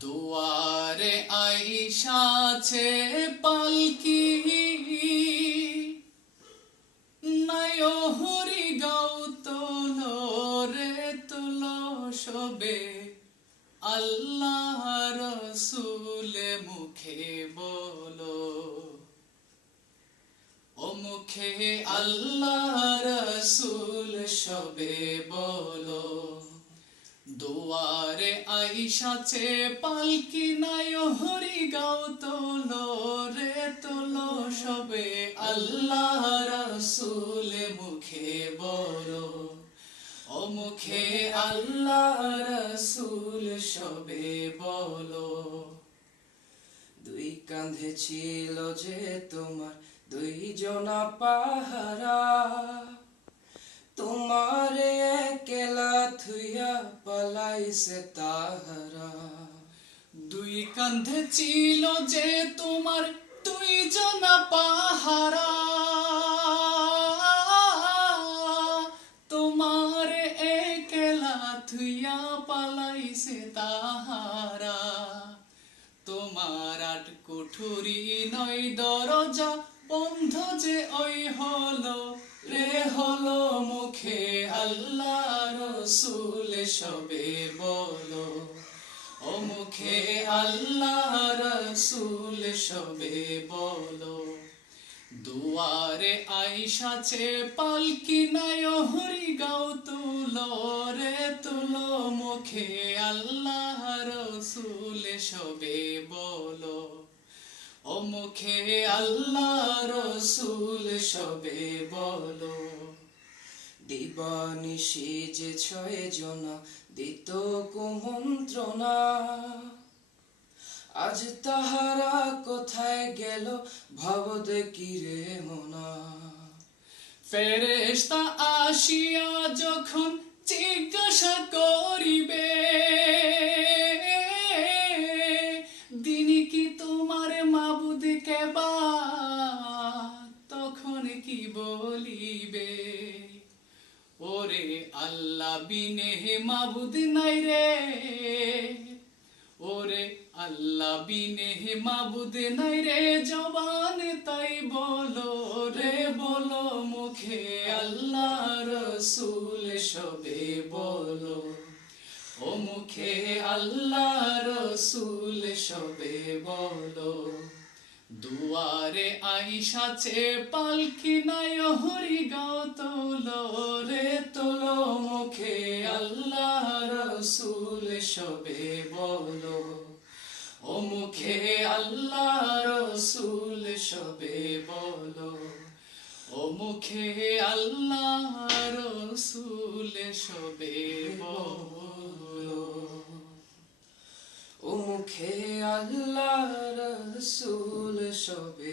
দুয়ারে আইসাছে পালকি, নাইও হরি গাও তোলো রে তোলো সবে, আল্লাহ রসুল মুখে বলো। ও মুখে আল্লাহ রসুল সবে বলো। দুয়ারে আইসাছে পালকি, নাইও হরি গাও তোলো রে তোলো সবে, আল্লাহ রসুল মুখে বলো। ও মুখে আল্লাহ রসুল সবে বলো। দুই কাঁধে ছিল যে তোমার দুই জনা পাহারা, তোমার একলা থুইয়া পালাইছে তাহারা। দুই কাঁধে ছিল যে তোমার দুই জনা পাহারা, তোমার একলা থুইয়া পালাইছে তাহারা। তোমার আট কুঠুরি নয় দরজা বন্ধ যে ওই হলো রে হলো। মুখে আল্লাহ রসুল সবে বলো। ও মুখে আল্লাহ রসুল সবে বলো। দুয়ারে আইসাছে পালকি, নাইও হরি গাও তুলো রে তুলো। মুখে আল্লাহ রসুল সবে বলো। ও মুখে আল্লাহ রসুল সবে বলো। দিবানিশি যে ছয় জনা দিত কুমন্ত্রণা, আজ তাহারা কোথায় গেল ভাব দেখি রে মনা। ফেরেশতা আসিয়া যখন জিজ্ঞাসা করিবে, দিনই কি তোমার মাবুদ কেবা, তখন কি বলিবে? ওরে আল্লাহ বিনে মাবুদ নাই রে, ওরে আল্লাহ বিনে মাবুদ নাই রে। জবান তাই বলো রে বলো। মুখে আল্লাহ রসুল সবে বলো। ও মুখে আল্লাহ রসুল সবে বলো। দুয়ারে আইসাছে পালকি, নাইও হরি গাও তোলো রে তোলো। মুখে আল্লাহ রসুল সবে বলো। ও মুখে আল্লাহ রসুল সবে বলো। ও মুখে আল্লাহ রসুল সবে বলো। ও মুখে আল্লাহ রসুল সবে